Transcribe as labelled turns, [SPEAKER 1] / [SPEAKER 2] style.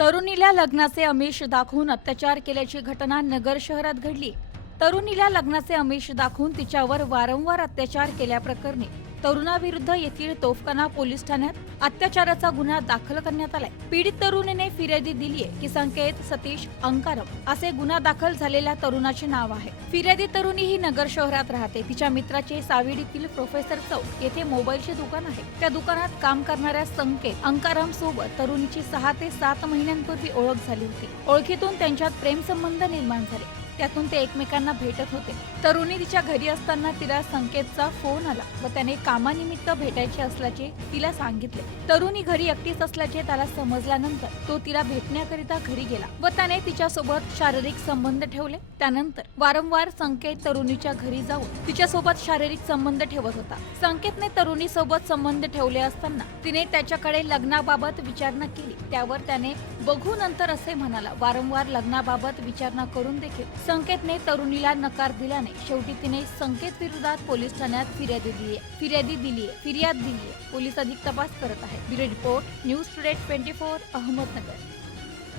[SPEAKER 1] तरुणीला लग्नाचे अमिष दाखवून अत्याचार केल्याची घटना नगर शहरात घडली. तरुणीला लग्नाचे अमिष दाखवून तिच्यावर वारंवार अत्याचार केल्याप्रकरणी तरुणाविरुद्ध येथील तोफखाना पोलीस ठाण्यात अत्याचाराचा गुन्हा दाखल करण्यात आलाय. पीडित तरुणीने फिर्यादी दिलीये. की संकेत सतीश अंकारम असे गुन्हा दाखल झालेल्या तरुणाचे नाव आहे. फिर्यादी तरुणी ही नगर शहरात राहते. तिच्या मित्राचे सावेडीतील प्रोफेसर चौक येथे मोबाईलचे दुकान आहे. त्या दुकानात काम करणाऱ्या संकेत अंकारम सोबत तरुणीची सहा ते सात महिन्यांपूर्वी ओळख झाली होती. ओळखीतून त्यांच्यात प्रेम संबंध निर्माण झाले. त्यातून ते एकमेकांना भेटत होते. तरुणी तिच्या घरी असताना तिला संकेतचा फोन आला व त्याने कामानिमित्त भेटायचे असल्याचे तिला सांगितले. तरुणी घरी एकटीच असल्याचे त्याला समजल्यानंतर तो तिला भेटण्याकरिता घरी गेला व त्याने तिच्यासोबत शारीरिक संबंध ठेवले. त्यानंतर वारंवार संकेत तरुणीच्या घरी जाऊन तिच्यासोबत शारीरिक संबंध ठेवत होता. संकेतने तरुणी सोबत संबंध ठेवले असताना तिने त्याच्याकडे लग्नाबाबत विचारणा केली. त्यावर त्याने बघू नंतर असे म्हणाला. वारंवार लग्नाबाबत विचारणा करून देखील संकेतने तरुणीला नकार दिल्याने शेवटी तिने संकेत विरोधात पोलीस ठाण्यात फिर्यादी दिली फिर्यादी दिली फिर्याद दिली पोलीस अधिक तपास करत आहेत bureau report news today twenty four Ahmednagar.